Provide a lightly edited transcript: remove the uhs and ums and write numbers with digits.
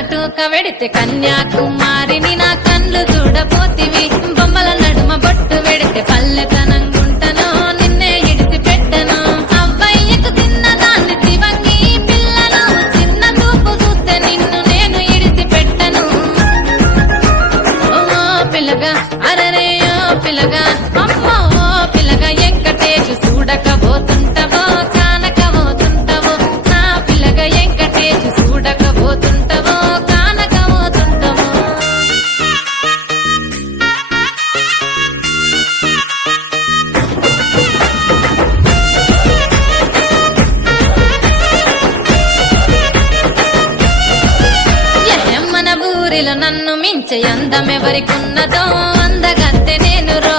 కాటుక వెడితే కన్యాకుమారిని నా కళ్ళు చూడపోతివి బొమ్మల నడుమ బొట్టు వెడితే పల్లెతనంగుంటను నిన్నే ఇడిసి పెట్టను అవ్వయ్యకు చిన్నదాన్ని శివంగి పిల్లను చిన్న చూపు చూస్తే నిన్ను నేను ఇడిసి పెట్టను ఓ పిల్లగా అరరే ఓ పిల్లగా అమ్మో ఓ పిల్లగా వెంకటేశు చూడకపోతుంటవో కానకపోతుంటవో నా పిల్లగా వెంకటేశు చూడకపోతుంటవో కానకపోతుంటవో మన ఊరిలో నన్ను మించే అందమెవరికున్నదో అందగత్తె నేను రో